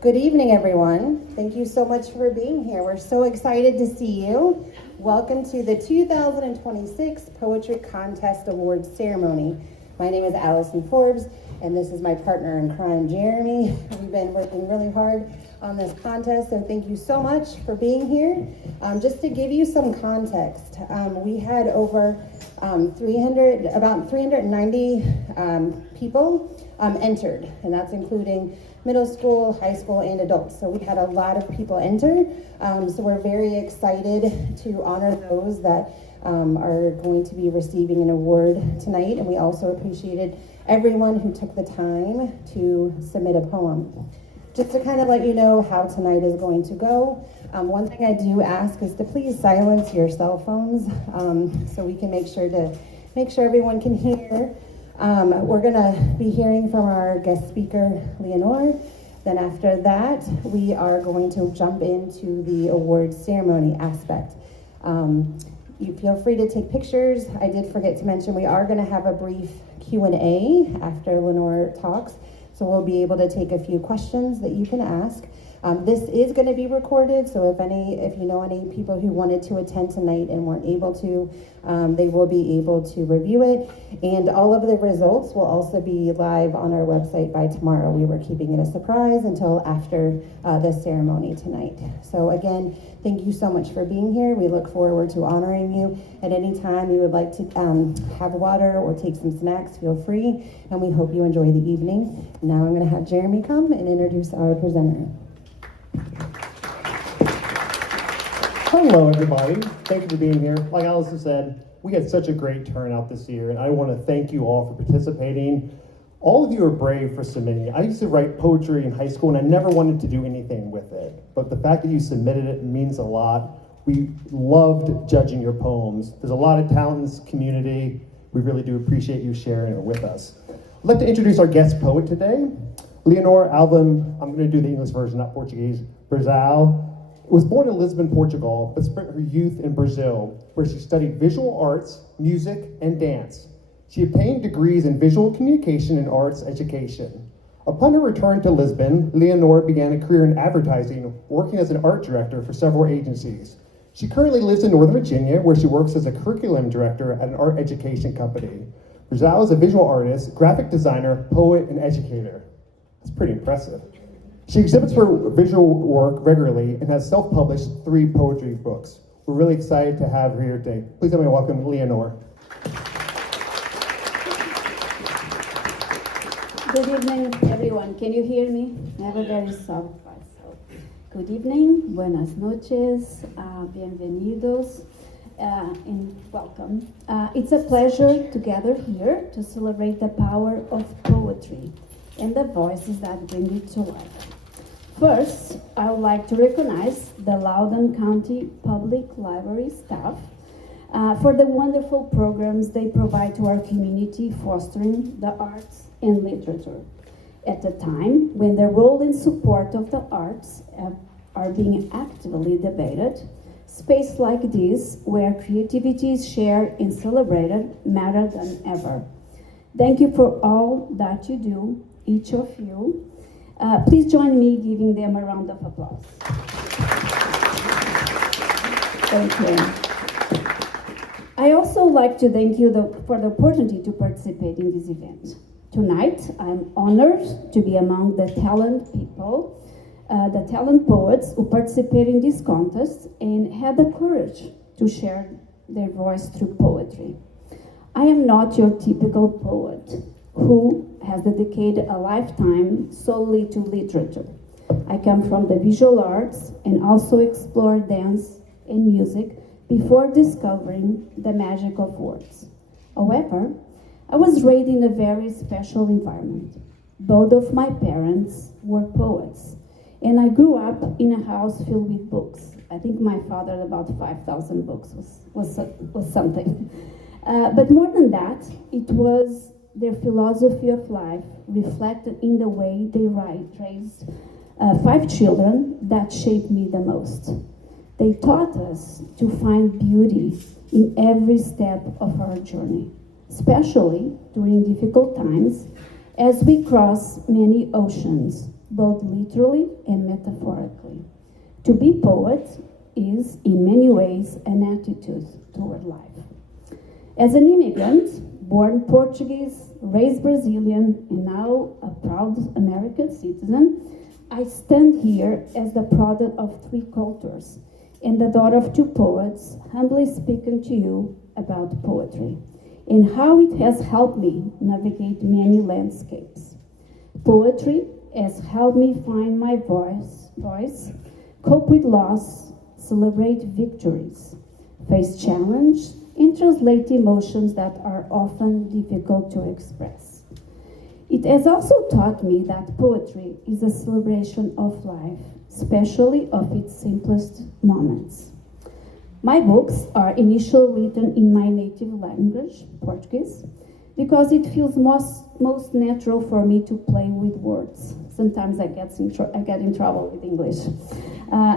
Good evening, everyone. Thank you so much for being here. We're so excited to see you. Welcome to the 2026 Poetry Contest Awards Ceremony. My name is Allison Forbes, and this is my partner in crime, Jeremy. We've been working really hard on this contest, so thank you so much for being here. Just to give you some context, we had over about 390 people entered, and that's including middle school, high school, and adults. So we had a lot of people enter. So we're very excited to honor those that are going to be receiving an award tonight. And we also appreciated everyone who took the time to submit a poem. Just to kind of let you know how tonight is going to go, one thing I do ask is to please silence your cell phones so we can make sure everyone can hear. We're gonna be hearing from our guest speaker, Leonor. Then after that, we are going to jump into the awards ceremony aspect. You feel free to take pictures. I did forget to mention, we are gonna have a brief Q&A after Leonor talks. So we'll be able to take a few questions that you can ask. This is going to be recorded, so if you know any people who wanted to attend tonight and weren't able to, they will be able to review it. And all of the results will also be live on our website by tomorrow. We were keeping it a surprise until after the ceremony tonight. So again, thank you so much for being here. We look forward to honoring you. At any time you would like to have water or take some snacks, feel free. And we hope you enjoy the evening. Now I'm going to have Jeremy come and introduce our presenter. Hello, everybody. Thank you for being here. Like Allison said, we had such a great turnout this year, and I want to thank you all for participating. All of you are brave for submitting. I used to write poetry in high school, and I never wanted to do anything with it. But the fact that you submitted it means a lot. We loved judging your poems. There's a lot of talent in this community. We really do appreciate you sharing it with us. I'd like to introduce our guest poet today, Leonor Alvim, I'm going to do the English version, not Portuguese, Brazão. Was born in Lisbon, Portugal, but spent her youth in Brazil, where she studied visual arts, music, and dance. She obtained degrees in visual communication and arts education. Upon her return to Lisbon, Leonor began a career in advertising, working as an art director for several agencies. She currently lives in Northern Virginia, where she works as a curriculum director at an art education company. Brazão is a visual artist, graphic designer, poet, and educator. That's pretty impressive. She exhibits her visual work regularly and has self-published 3 poetry books. We're really excited to have her here today. Please help me welcome Leonor. Good evening, everyone. Can you hear me? I have a very soft voice. So, good evening, buenas noches, bienvenidos, and welcome. It's a pleasure to gather here to celebrate the power of poetry and the voices that bring it to life. First, I would like to recognize the Loudoun County Public Library staff for the wonderful programs they provide to our community, fostering the arts and literature. At a time when the role and support of the arts are being actively debated, space like this, where creativity is shared and celebrated, matter than ever. Thank you for all that you do, each of you. Please join me giving them a round of applause. Thank you. I also like to thank you for the opportunity to participate in this event. Tonight, I'm honored to be among the talent people, the talent poets who participate in this contest and had the courage to share their voice through poetry. I am not your typical poet who has dedicated a lifetime solely to literature. I come from the visual arts and also explore dance and music before discovering the magic of words. However, I was raised in a very special environment. Both of my parents were poets, and I grew up in a house filled with books. I think my father had about 5,000 books was something. But more than that, it was their philosophy of life reflected in the way they raised 5 children that shaped me the most. They taught us to find beauty in every step of our journey, especially during difficult times as we cross many oceans both literally and metaphorically. To be poet is, in many ways, an attitude toward life. As an immigrant, born Portuguese, raised Brazilian, and now a proud American citizen, I stand here as the product of three cultures and the daughter of two poets, humbly speaking to you about poetry and how it has helped me navigate many landscapes. Poetry has helped me find my voice, cope with loss, celebrate victories, face challenge, and translate emotions that are often difficult to express. It has also taught me that poetry is a celebration of life, especially of its simplest moments. My books are initially written in my native language, Portuguese, because it feels most natural for me to play with words. Sometimes I get in trouble with English.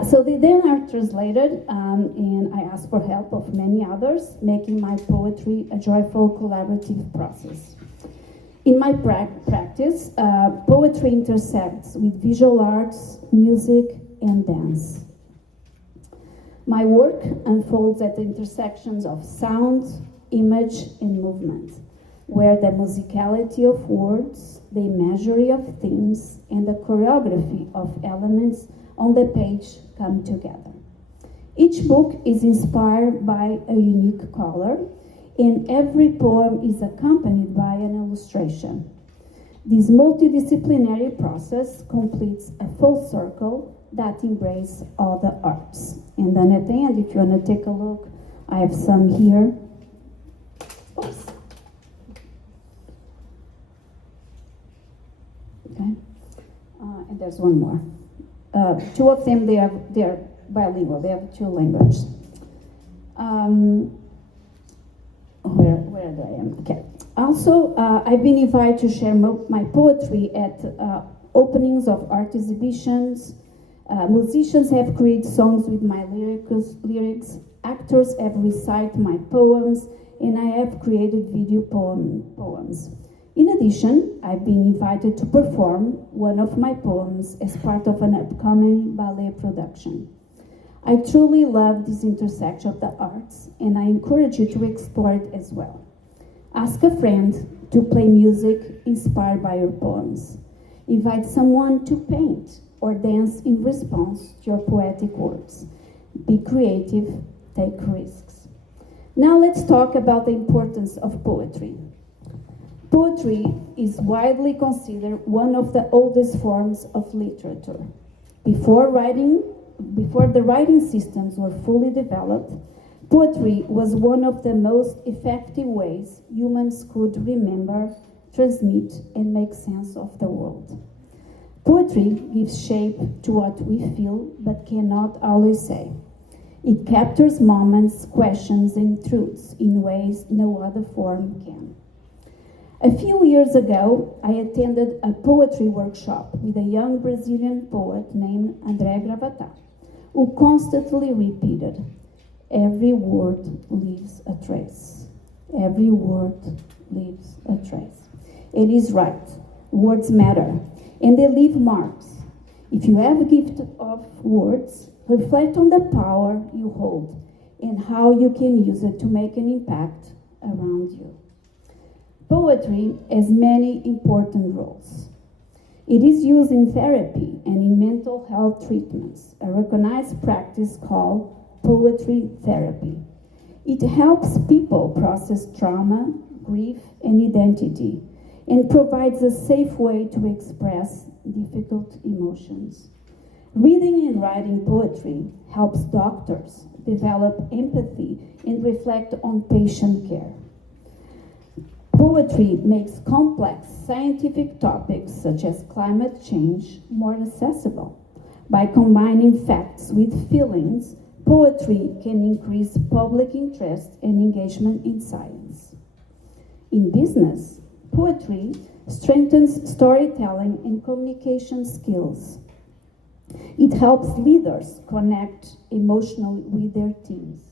So they then are translated, and I ask for help of many others, making my poetry a joyful collaborative process. In my practice, poetry intersects with visual arts, music, and dance. My work unfolds at the intersections of sound, image, and movement, where the musicality of words, the imagery of themes, and the choreography of elements on the page come together. Each book is inspired by a unique color, and every poem is accompanied by an illustration. This multidisciplinary process completes a full circle that embraces all the arts. And then at the end, if you want to take a look, I have some here. Oops. Okay. And there's one more. Two of them, they are bilingual. They have two languages. Where I am? Okay. Also, I've been invited to share my poetry at openings of art exhibitions. Musicians have created songs with my lyrics. Actors have recited my poems, and I have created video poems. In addition, I've been invited to perform one of my poems as part of an upcoming ballet production. I truly love this intersection of the arts, and I encourage you to explore it as well. Ask a friend to play music inspired by your poems. Invite someone to paint or dance in response to your poetic words. Be creative, take risks. Now let's talk about the importance of poetry. Poetry is widely considered one of the oldest forms of literature. Before the writing systems were fully developed, poetry was one of the most effective ways humans could remember, transmit, and make sense of the world. Poetry gives shape to what we feel but cannot always say. It captures moments, questions, and truths in ways no other form can. A few years ago, I attended a poetry workshop with a young Brazilian poet named André Gravatar, who constantly repeated, "Every word leaves a trace. Every word leaves a trace." And he's right. Words matter, and they leave marks. If you have a gift of words, reflect on the power you hold and how you can use it to make an impact around you. Poetry has many important roles. It is used in therapy and in mental health treatments, a recognized practice called poetry therapy. It helps people process trauma, grief, and identity, and provides a safe way to express difficult emotions. Reading and writing poetry helps doctors develop empathy and reflect on patient care. Poetry makes complex scientific topics such as climate change more accessible. By combining facts with feelings, poetry can increase public interest and engagement in science. In business, poetry strengthens storytelling and communication skills. It helps leaders connect emotionally with their teams.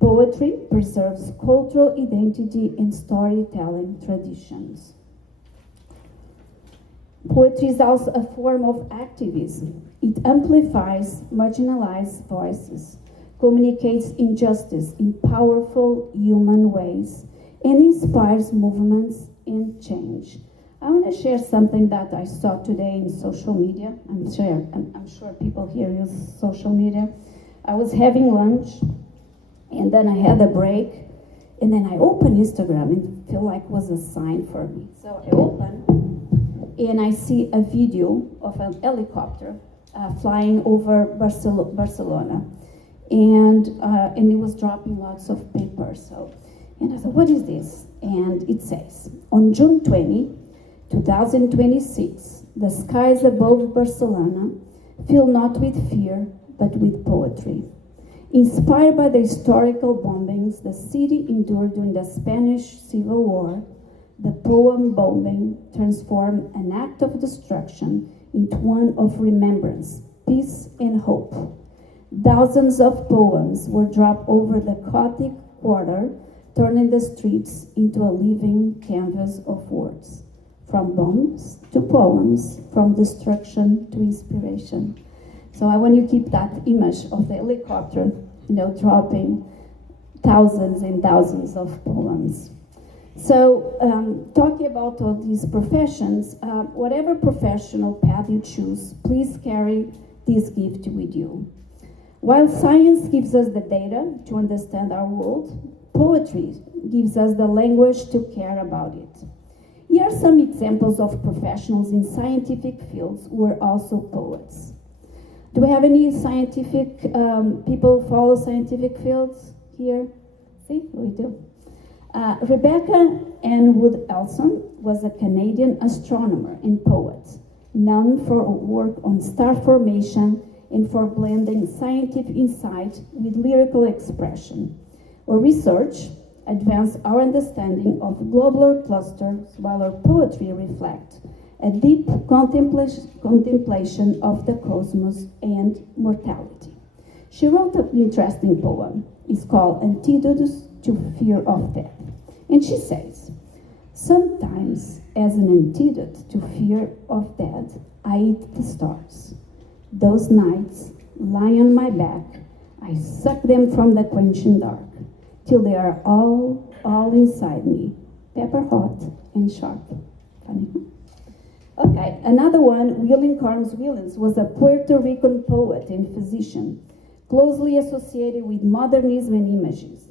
Poetry preserves cultural identity and storytelling traditions. Poetry is also a form of activism. It amplifies marginalized voices, communicates injustice in powerful human ways, and inspires movements and change. I want to share something that I saw today in social media. I'm sure people here use social media. I was having lunch, and then I had a break, and then I opened Instagram and feel like it was a sign for me. So I opened, and I see a video of a helicopter flying over Barcelona, and it was dropping lots of paper. And I thought, what is this? And it says, on June 20, 2026, the skies above Barcelona fill not with fear, but with poetry. Inspired by the historical bombings the city endured during the Spanish Civil War, the poem Bombing transformed an act of destruction into one of remembrance, peace, and hope. Thousands of poems were dropped over the Gothic quarter, turning the streets into a living canvas of words. From bombs to poems, from destruction to inspiration. So I want you to keep that image of the helicopter, dropping thousands and thousands of poems. So talking about all these professions, whatever professional path you choose, please carry this gift with you. While science gives us the data to understand our world, poetry gives us the language to care about it. Here are some examples of professionals in scientific fields who are also poets. Do we have any scientific people follow scientific fields here? See, we do. Rebecca Ann Wood Elson was a Canadian astronomer and poet, known for her work on star formation and for blending scientific insight with lyrical expression. Her research advanced our understanding of globular clusters, while her poetry reflects a deep contemplation of the cosmos and mortality. She wrote an interesting poem. It's called Antidotes to Fear of Death. And she says, sometimes as an antidote to fear of death, I eat the stars. Those nights lie on my back, I suck them from the quenching dark, till they are all inside me, pepper hot and sharp. Funny, huh? Okay, another one, William Carnes Williams, was a Puerto Rican poet and physician, closely associated with modernism and images.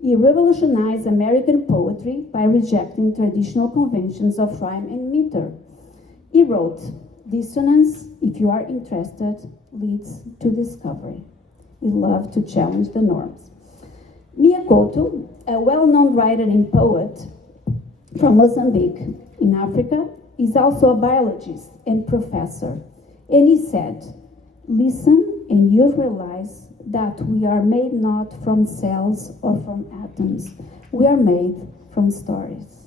He revolutionized American poetry by rejecting traditional conventions of rhyme and meter. He wrote, "Dissonance, if you are interested, leads to discovery." He loved to challenge the norms. Mia Couto, a well-known writer and poet from Mozambique in Africa, is also a biologist and professor. And he said, listen and you realize that we are made not from cells or from atoms. We are made from stories.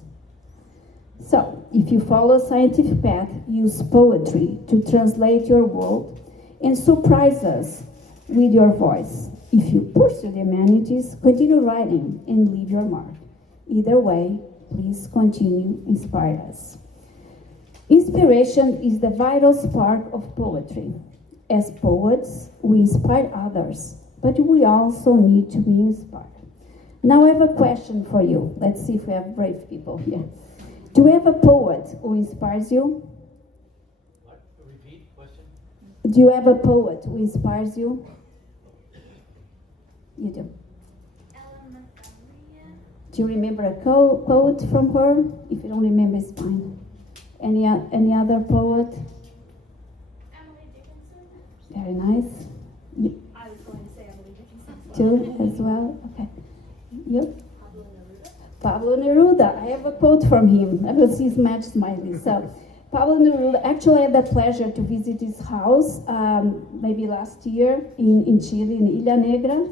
So, if you follow a scientific path, use poetry to translate your world and surprise us with your voice. If you pursue the humanities, continue writing and leave your mark. Either way, please continue inspire us. Inspiration is the vital spark of poetry. As poets, we inspire others, but we also need to be inspired. Now I have a question for you. Let's see if we have brave people here. Do you have a poet who inspires you? What? Repeat question? Do you have a poet who inspires you? You do. Do you remember a quote from her? If you don't remember, it's fine. Any other poet? Emily Dickinson. Very nice. You, I was going to say Emily Dickinson. too, as well? Okay. You? Pablo Neruda. Pablo Neruda. I have a quote from him. I will see his match smiling. So, Pablo Neruda, actually I had the pleasure to visit his house maybe last year in Chile, in Ilha Negra.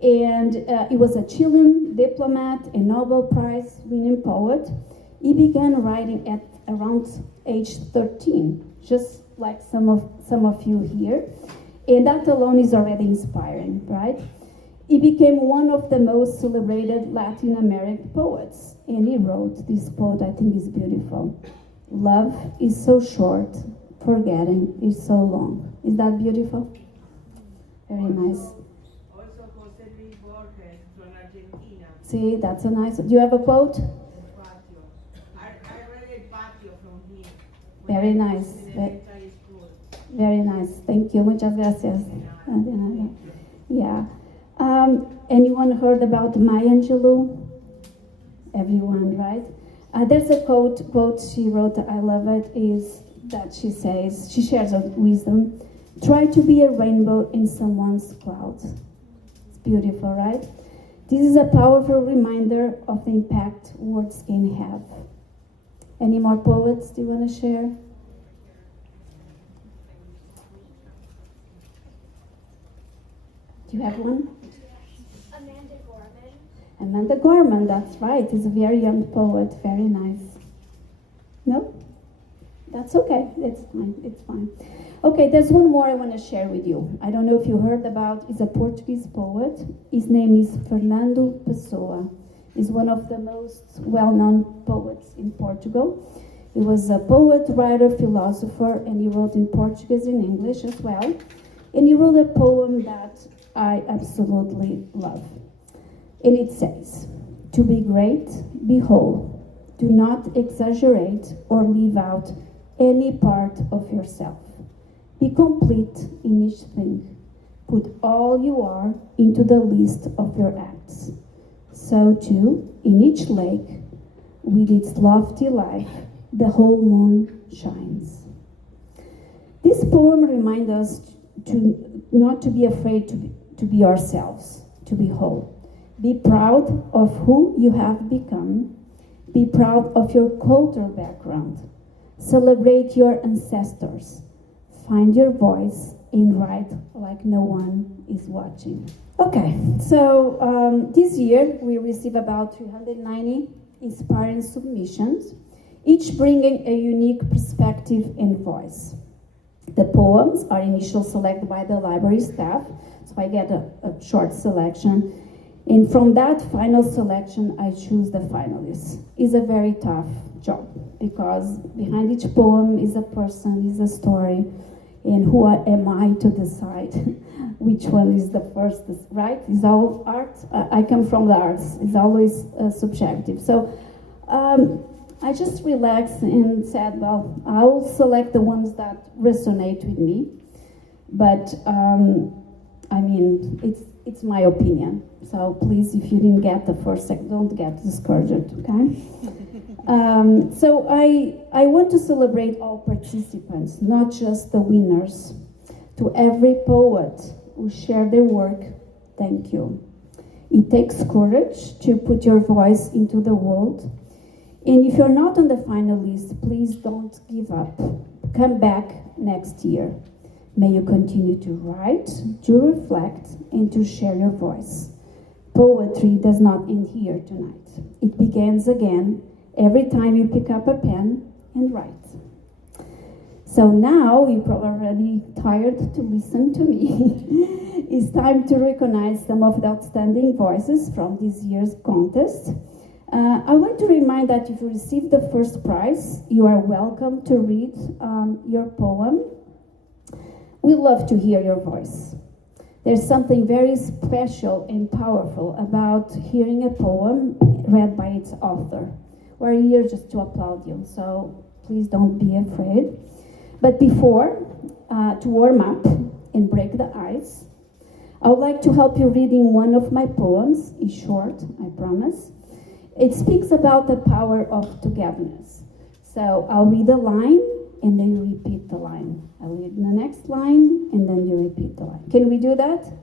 And he was a Chilean diplomat and Nobel Prize winning poet. He began writing at around age 13, just like some of you here. And that alone is already inspiring, right? He became one of the most celebrated Latin American poets. And he wrote this quote, I think is beautiful. Love is so short, forgetting is so long. Is that beautiful? Very nice. Also José Luis Borges from Argentina. See, that's a nice. Do you have a quote? Patio. I read El Patio from him. when Very I was nice. in elementary school. Very nice. Thank you. Muchas gracias. Yeah. Anyone heard about Maya Angelou? Everyone, right? There's a quote she wrote, I love it, is that she says, she shares her wisdom, try to be a rainbow in someone's clouds. It's beautiful, right? This is a powerful reminder of the impact words can have. Any more poets do you want to share? Do you have one? Amanda Gorman. Amanda Gorman, that's right, is a very young poet, very nice. No? That's okay, it's fine. Okay, there's one more I want to share with you. I don't know if you heard about, he's a Portuguese poet. His name is Fernando Pessoa. He's one of the most well-known poets in Portugal. He was a poet, writer, philosopher, and he wrote in Portuguese and English as well. And he wrote a poem that I absolutely love. And it says, to be great, be whole. Do not exaggerate or leave out any part of yourself. Be complete in each thing. Put all you are into the list of your acts. So too, in each lake, with its lofty life, the whole moon shines. This poem reminds us to not to be afraid to be ourselves, to be whole. Be proud of who you have become. Be proud of your cultural background. Celebrate your ancestors. Find your voice and write like no one is watching. Okay, so this year we received about 390 inspiring submissions, each bringing a unique perspective and voice. The poems are initially selected by the library staff, so I get a short selection. And from that final selection, I choose the finalists. It's a very tough job because behind each poem is a person, is a story, and who am I to decide which one is the first, right? It's all art. I come from the arts. It's always subjective. So I just relaxed and said, well, I will select the ones that resonate with me. But I mean, it's my opinion. So please, if you didn't get the first, don't get discouraged, okay? So I want to celebrate all participants, not just the winners. To every poet who shared their work, thank you. It takes courage to put your voice into the world. And if you're not on the final list, please don't give up. Come back next year. May you continue to write, to reflect, and to share your voice. Poetry does not end here tonight. It begins again every time you pick up a pen and write. So now, you're probably already tired to listen to me. It's time to recognize some of the outstanding voices from this year's contest. I want to remind that if you receive the first prize, you are welcome to read your poem. We love to hear your voice. There's something very special and powerful about hearing a poem read by its author. We're here just to applaud you, so please don't be afraid. But before, to warm up and break the ice, I would like to help you reading one of my poems. It's short, I promise. It speaks about the power of togetherness. So I'll read a line, and then you repeat the line. I'll read the next line, and then you repeat the line. Can we do that? Yes.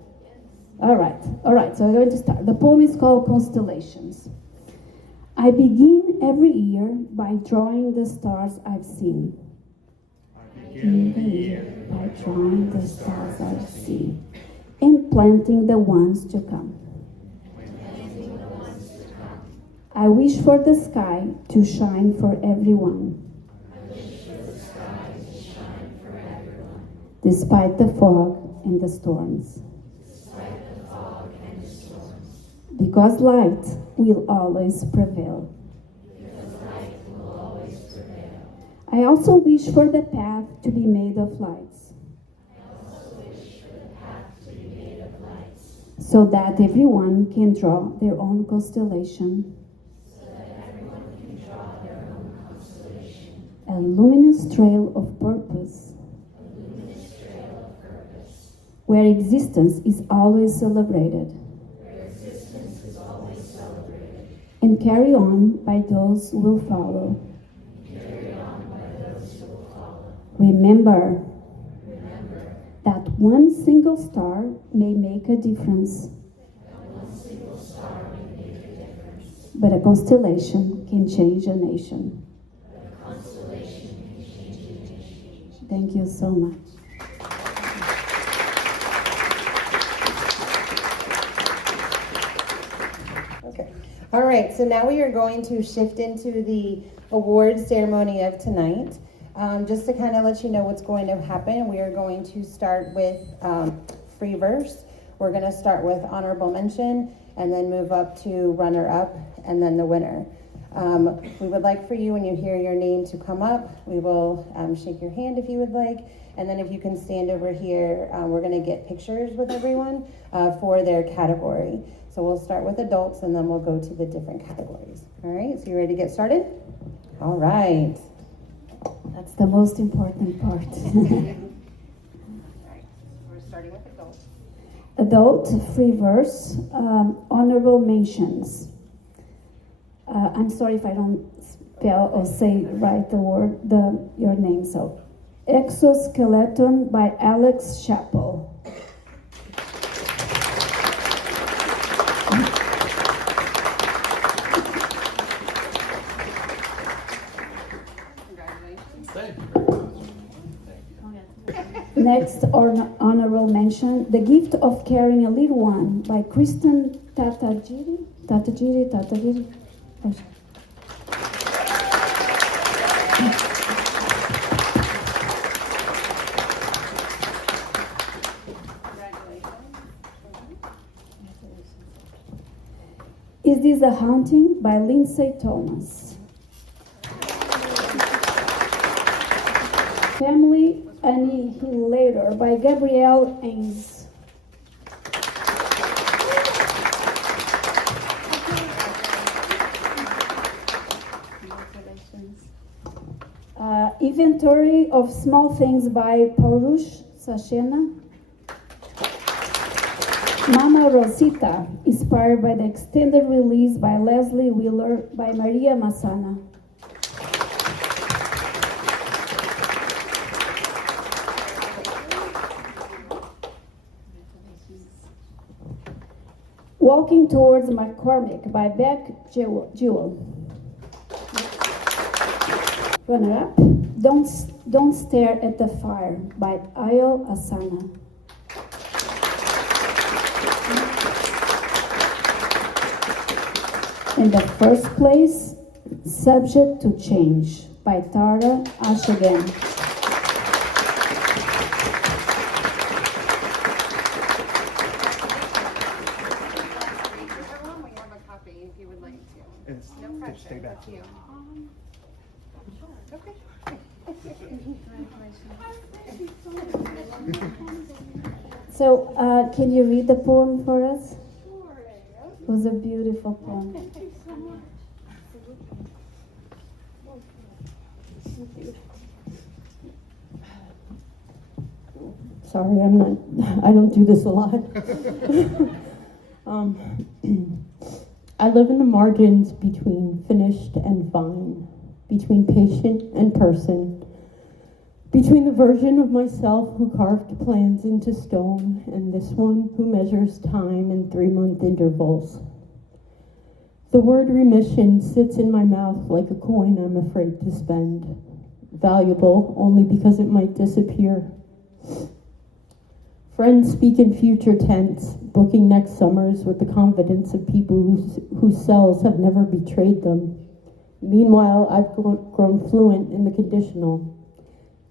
All right, so we're going to start. The poem is called Constellations. I begin every year by drawing the stars I've seen. I begin the year by drawing the stars I've seen, and planting the ones to come. I wish for the sky to shine for everyone. Despite the fog and the storms. Because light will always prevail. I also wish for the path to be made of lights. So that everyone can draw their own constellation. A luminous trail of purpose. Where existence is always celebrated. And carry on by those who will follow. Remember that one single star may make a difference. But a constellation can change a nation. Thank you so much. Okay. All right, so now we are going to shift into the award ceremony of tonight. Just to kind of let you know what's going to happen, we are going to start with free verse. We're going to start with honorable mention and then move up to runner-up and then the winner. We would like for you, when you hear your name, to come up. We will shake your hand if you would like. And then if you can stand over here, we're going to get pictures with everyone for their category. So we'll start with adults and then we'll go to the different categories. All right, so you ready to get started? All right. That's the most important part. We're starting with adults. Adult, free verse, honorable mentions. I'm sorry if I don't spell or say right the word, your name. So, Exoskeleton by Alex Chappell. Thank you very much. Thank you. Next, honorable mention, The Gift of Carrying a Little One by Kristen Tatagiri. Is This a Haunting by Lindsay Thomas. Family Annihilator by Gabrielle Ains. Inventory of Small Things by Paurush Sachena. Mama Rosita, inspired by the extended release by Leslie Wheeler by Maria Massana. Walking Towards McCormick by Beck Jewell. Runner-up, Don't Stare at the Fire by Ayo Asana. In the first place, Subject to Change by Tara Ashagan. We have a copy if you would like to. No pressure. Stay back. It's you. Okay. So, can you read the poem for us? It was a beautiful poem. Sorry, I don't do this a lot. I live in the margins between finished and fine, between patient and person, between the version of myself who carved plans into stone and this one who measures time in 3-month intervals. The word remission sits in my mouth like a coin I'm afraid to spend, valuable only because it might disappear. Friends speak in future tense, booking next summers with the confidence of people whose cells have never betrayed them. Meanwhile, I've grown fluent in the conditional.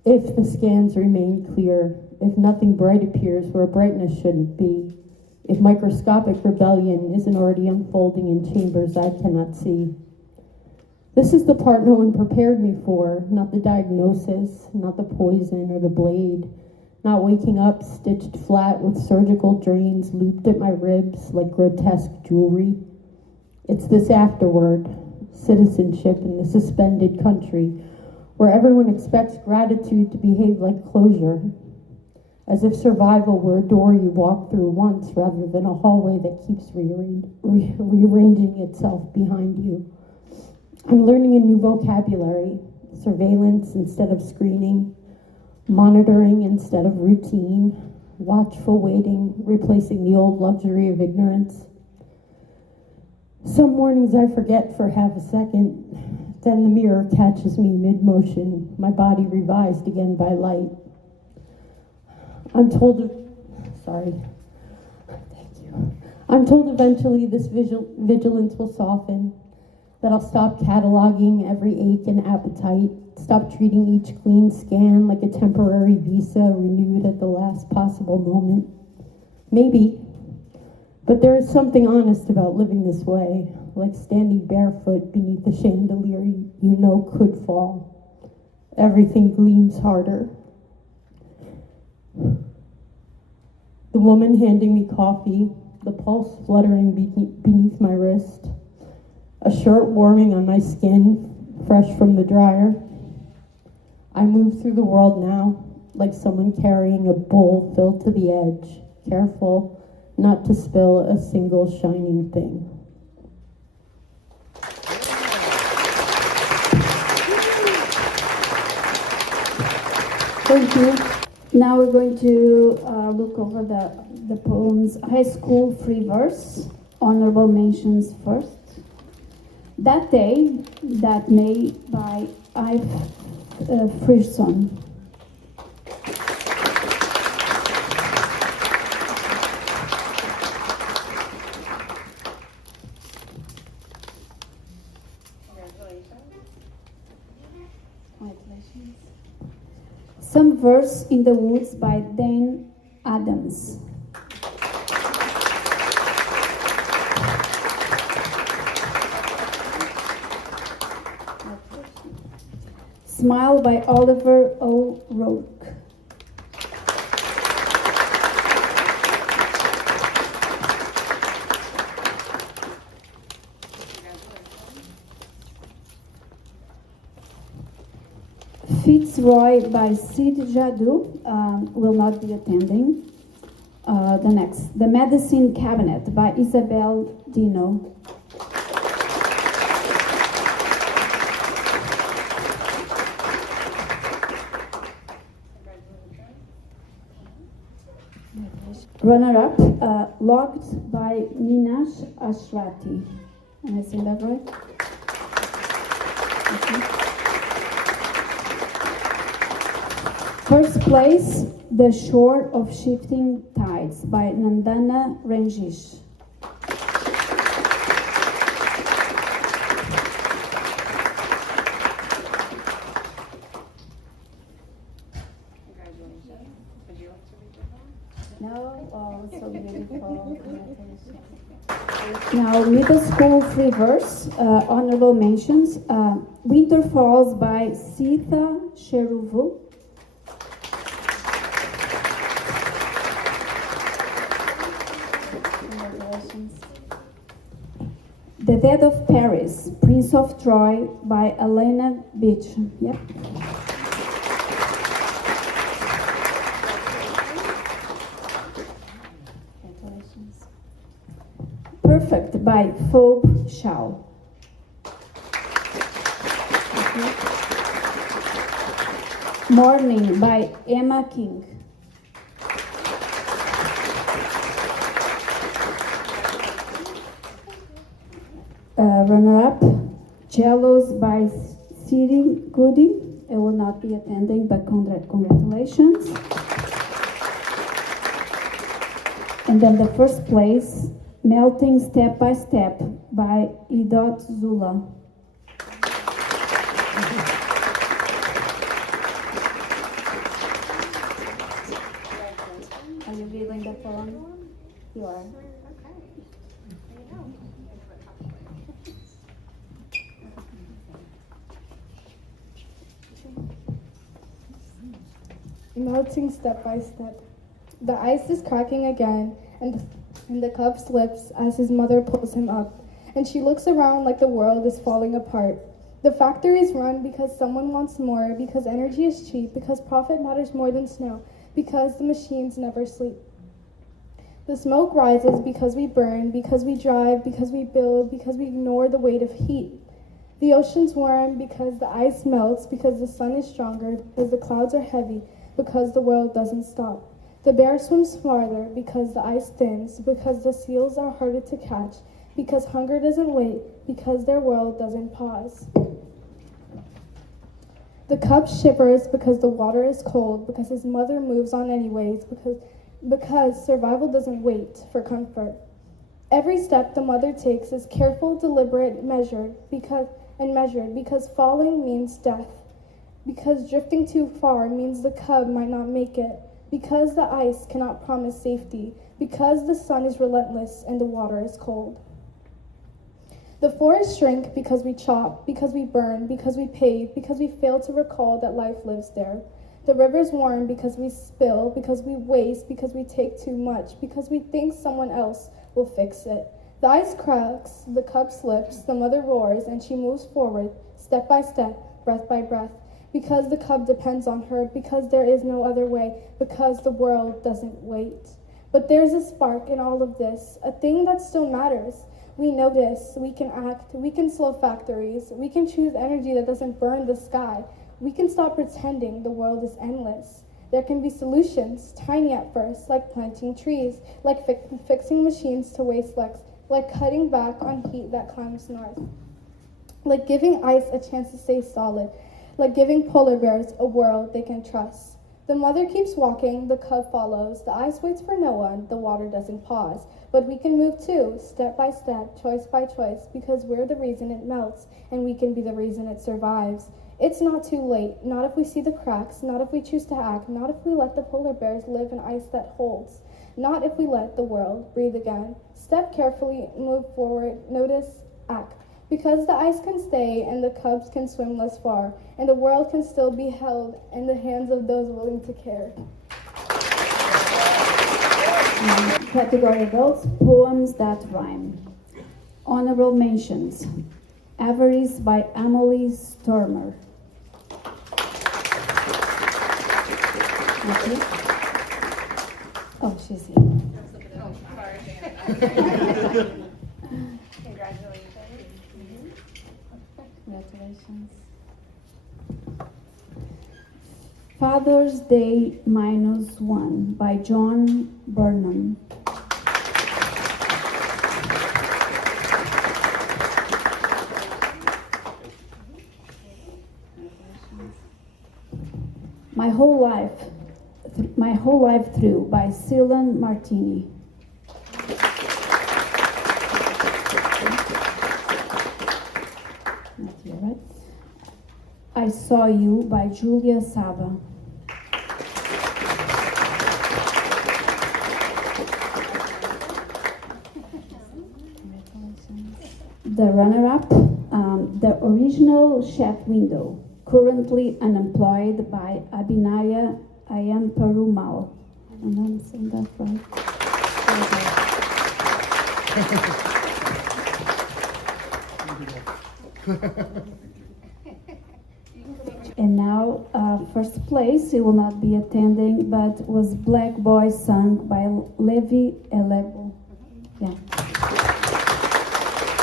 If the scans remain clear, if nothing bright appears where brightness shouldn't be, if microscopic rebellion isn't already unfolding in chambers I cannot see. This is the part no one prepared me for, not the diagnosis, not the poison or the blade, not waking up stitched flat with surgical drains looped at my ribs like grotesque jewelry. It's this afterward, citizenship in the suspended country, where everyone expects gratitude to behave like closure, as if survival were a door you walk through once rather than a hallway that keeps rearranging itself behind you. I'm learning a new vocabulary, surveillance instead of screening, monitoring instead of routine, watchful waiting, replacing the old luxury of ignorance. Some mornings I forget for half a second, then the mirror catches me mid-motion, my body revised again by light. I'm told eventually this vigilance will soften, that I'll stop cataloging every ache and appetite, stop treating each clean scan like a temporary visa renewed at the last possible moment. Maybe, but there is something honest about living this way, like standing barefoot beneath a chandelier you know could fall. Everything gleams harder. The woman handing me coffee, the pulse fluttering beneath my wrist, a shirt warming on my skin, fresh from the dryer. I move through the world now, like someone carrying a bowl filled to the edge, careful not to spill a single shining thing. Thank you. Now we're going to look over the poems High School Free Verse, honorable mentions first. That Day, That May by Ive Frierson. Congratulations. Some Verse in the Woods by Dan Adams. Smile by Oliver O'Rourke. Fitzroy by Sid Jadu will not be attending. The next, The Medicine Cabinet by Isabel Dino. Runner-up, Logged by Minash Ashrati. Am I saying that right? First place, The Shore of Shifting Tides by Nandana Ranjish. No, so beautiful. Now, middle school free verse, honorable mentions. Winter Falls by Sita Cheruvu. The Dead of Paris, Prince of Troy by Elena Beach. Yep. Congratulations. Perfect by Phoebe Shaw. Morning by Emma King. Runner-up, Jellos by Siri Goody. I will not be attending, but congratulations. And then the first place, Melting Step by Step by Idot Zula. Are you reading the poem? You are. melting step by step. The ice is cracking again, and the cub slips as his mother pulls him up, and she looks around like the world is falling apart. The factories run because someone wants more, because energy is cheap, because profit matters more than snow, because the machines never sleep. The smoke rises because we burn, because we drive, because we build, because we ignore the weight of heat. The ocean's warm because the ice melts, because the sun is stronger, because the clouds are heavy, because the world doesn't stop. The bear swims farther because the ice thins, because the seals are harder to catch, because hunger doesn't wait, because their world doesn't pause. The cub shivers because the water is cold, because his mother moves on anyways, because survival doesn't wait for comfort. Every step the mother takes is careful, deliberate, measured, because falling means death, because drifting too far means the cub might not make it, because the ice cannot promise safety, because the sun is relentless and the water is cold. The forests shrink because we chop, because we burn, because we pave, because we fail to recall that life lives there. The rivers warm because we spill, because we waste, because we take too much, because we think someone else will fix it. The ice cracks, the cub slips, the mother roars, and she moves forward, step by step, breath by breath, because the cub depends on her, because there is no other way, because the world doesn't wait. But there's a spark in all of this, a thing that still matters. We notice, we can act, we can slow factories, we can choose energy that doesn't burn the sky. We can stop pretending the world is endless. There can be solutions, tiny at first, like planting trees, like fixing machines to waste less, like cutting back on heat that climbs north, like giving ice a chance to stay solid, like giving polar bears a world they can trust. The mother keeps walking, the cub follows, the ice waits for no one, the water doesn't pause. But we can move too, step by step, choice by choice, because we're the reason it melts, and we can be the reason it survives. It's not too late, not if we see the cracks, not if we choose to act, not if we let the polar bears live in ice that holds, not if we let the world breathe again. Step carefully, move forward, notice, act. Because the ice can stay and the cubs can swim less far, and the world can still be held in the hands of those willing to care. Category adults, poems that rhyme. Honorable mentions. Avarice by Emily Stormer. Okay. Oh, she's here. Congratulations. Father's Day -1 by John Burnham. My Whole Life Through by Celine Martini. Not here, right? I Saw You by Julia Saba. The runner-up, The Original Chef Window, currently unemployed by Abhinaya Ayamparumal. I don't know if I'm saying that right. And now, first place, he will not be attending, but was Black Boy sung by Levi Elebo. Yeah.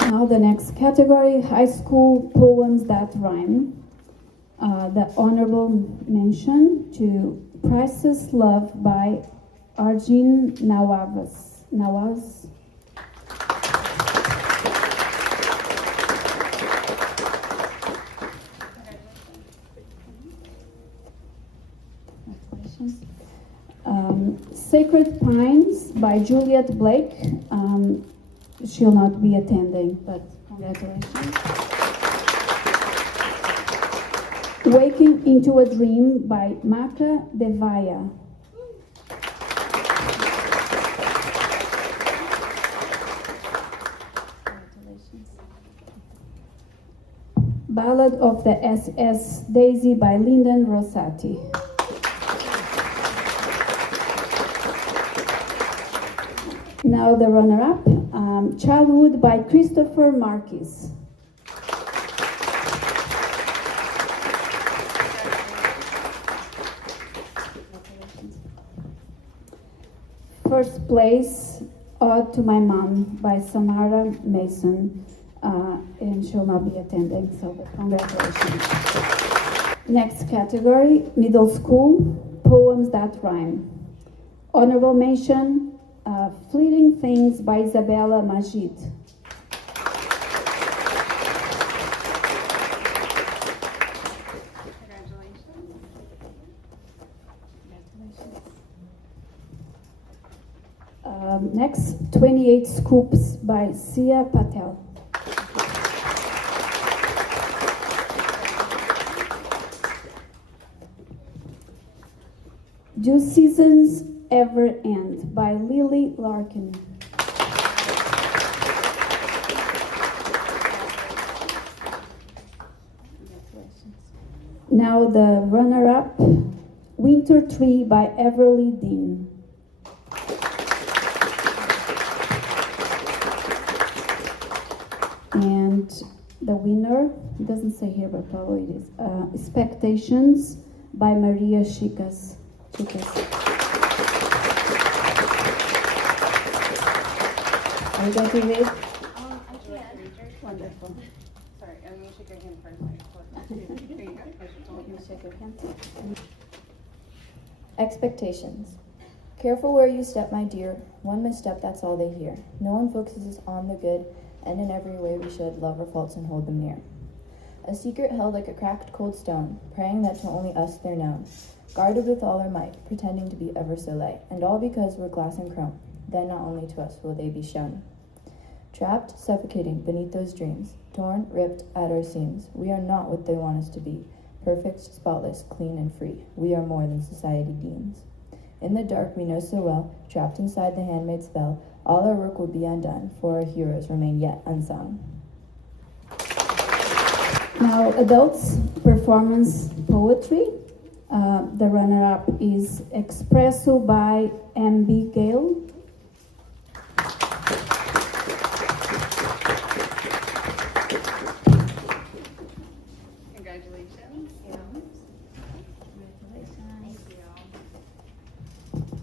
Now the next category, high school poems that rhyme. The honorable mention to Priceless Love by Arjun Nawaz. Sacred Pines by Juliet Blake. She'll not be attending, but congratulations. Waking into a Dream by Maka Devaya. Ballad of the SS Daisy by Lyndon Rosati. Now the runner-up, Childhood by Christopher Marquis. First place, Ode to My Mom by Samara Mason, and she'll not be attending, so congratulations. Next category, middle school, poems that rhyme. Honorable mention, Fleeting Things by Isabella Majid. Next, 28 Scoops by Sia Patel. Do Seasons Ever End by Lily Larkin. Now the runner-up, Winter Tree by Everly Dean. And the winner, it doesn't say here, but probably it is, Expectations by Maria Chicas. Are you going to read? I can. Wonderful. Sorry, I'm going to shake your hand first. Here you go. You shake your hand. Expectations. Careful where you step, my dear. One misstep, that's all they hear. No one focuses on the good, and in every way we should love our faults and hold them near. A secret held like a cracked cold stone, praying that to only us they're known. Guarded with all our might, pretending to be ever so light, and all because we're glass and chrome. Then not only to us will they be shown. Trapped, suffocating beneath those dreams, torn, ripped at our seams, we are not what they want us to be. Perfect, spotless, clean, and free. We are more than society deems. In the dark we know so well, trapped inside the handmaid's spell, all our work will be undone, for our heroes remain yet unsung. Now, adults performance poetry. The runner-up is Expresso by M.B. Gale. Congratulations.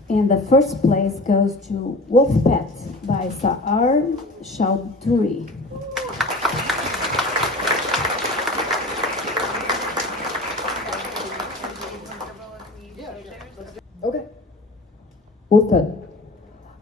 And the first place goes to Wolf Pet by Sa'ar Chowdhury. Okay. Wolfpet.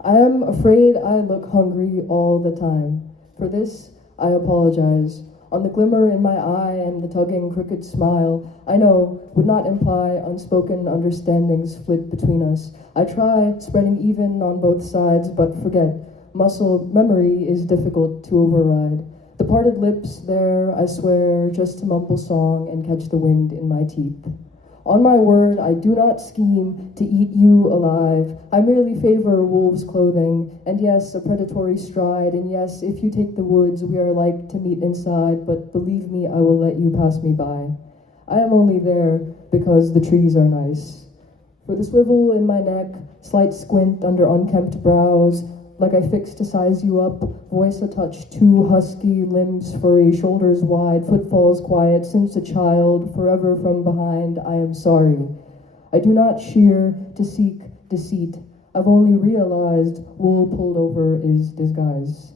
I am afraid I look hungry all the time. For this, I apologize. On the glimmer in my eye and the tugging crooked smile, I know would not imply unspoken understandings flit between us. I try spreading even on both sides, but forget. Muscle memory is difficult to override. The parted lips there, I swear, just to mumble song and catch the wind in my teeth. On my word, I do not scheme to eat you alive. I merely favor wolves' clothing, and yes, a predatory stride, and yes, if you take the woods, we are like to meet inside, but believe me, I will let you pass me by. I am only there because the trees are nice. For the swivel in my neck, slight squint under unkempt brows, like I fix to size you up, voice a touch too husky, limbs furry, shoulders wide, footfalls quiet, since a child, forever from behind, I am sorry. I do not shear to seek deceit. I've only realized wool pulled over is disguise.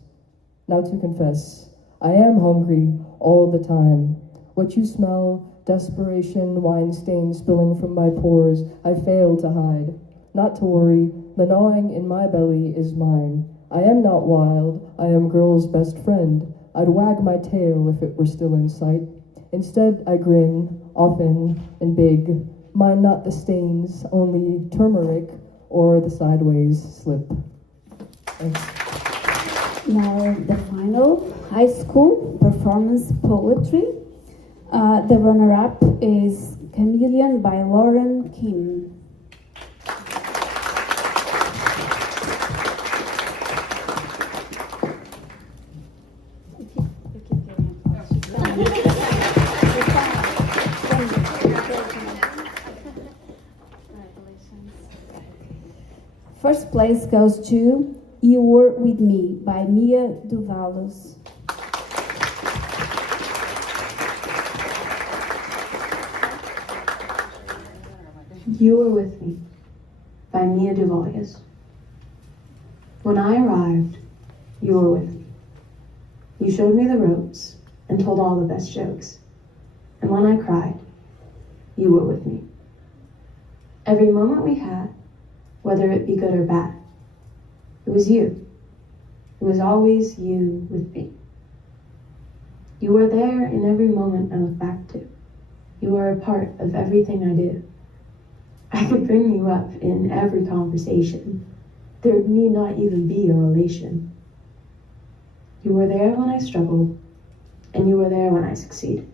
Now to confess, I am hungry all the time. What you smell, desperation, wine stains spilling from my pores, I fail to hide. Not to worry, the gnawing in my belly is mine. I am not wild, I am girl's best friend. I'd wag my tail if it were still in sight. Instead, I grin, often and big. Mind not the stains, only turmeric or the sideways slip. Thanks. Now the final, high school performance poetry. The runner-up is Chameleon by Lauren Kim. First place goes to You Were With Me by Mia Duvalos. You Were With Me by Mia Duvalos. When I arrived, you were with me. You showed me the ropes and told all the best jokes. And when I cried, you were with me. Every moment we had, whether it be good or bad, it was you. It was always you with me. You were there in every moment I look back to. You were a part of everything I do. I could bring you up in every conversation. There need not even be a relation. You were there when I struggled, and you were there when I succeeded.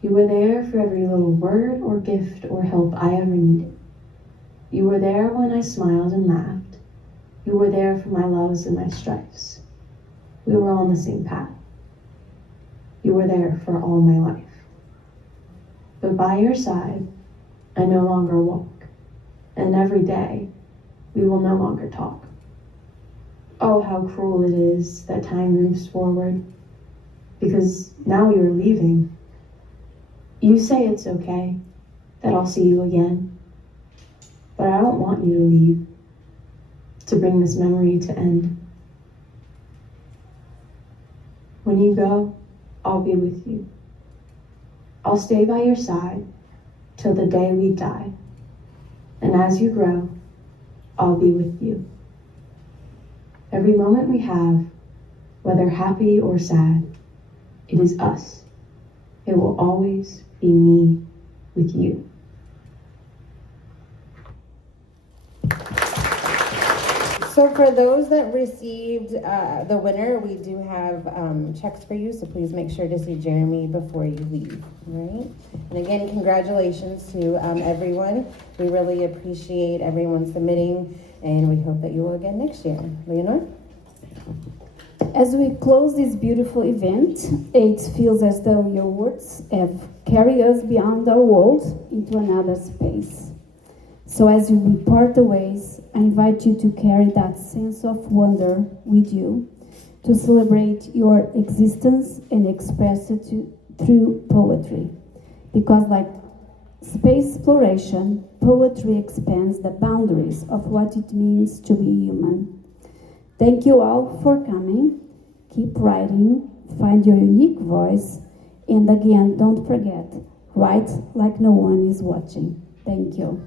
You were there for every little word or gift or help I ever needed. You were there when I smiled and laughed. You were there for my loves and my strifes. We were on the same path. You were there for all my life. But by your side, I no longer walk, and every day, we will no longer talk. Oh, how cruel it is that time moves forward, because now you're leaving. You say it's okay, that I'll see you again, but I don't want you to leave, to bring this memory to end. When you go, I'll be with you. I'll stay by your side till the day we die, and as you grow, I'll be with you. Every moment we have, whether happy or sad, it is us. It will always be me with you. So for those that received the winner, we do have checks for you, so please make sure to see Jeremy before you leave, all right? And again, congratulations to everyone. We really appreciate everyone submitting, and we hope that you will again next year. Leonor? As we close this beautiful event, it feels as though your words have carried us beyond our world into another space. So as we part the ways, I invite you to carry that sense of wonder with you, to celebrate your existence and express it through poetry. Because like space exploration, poetry expands the boundaries of what it means to be human. Thank you all for coming. Keep writing, find your unique voice, and again, don't forget, write like no one is watching. Thank you.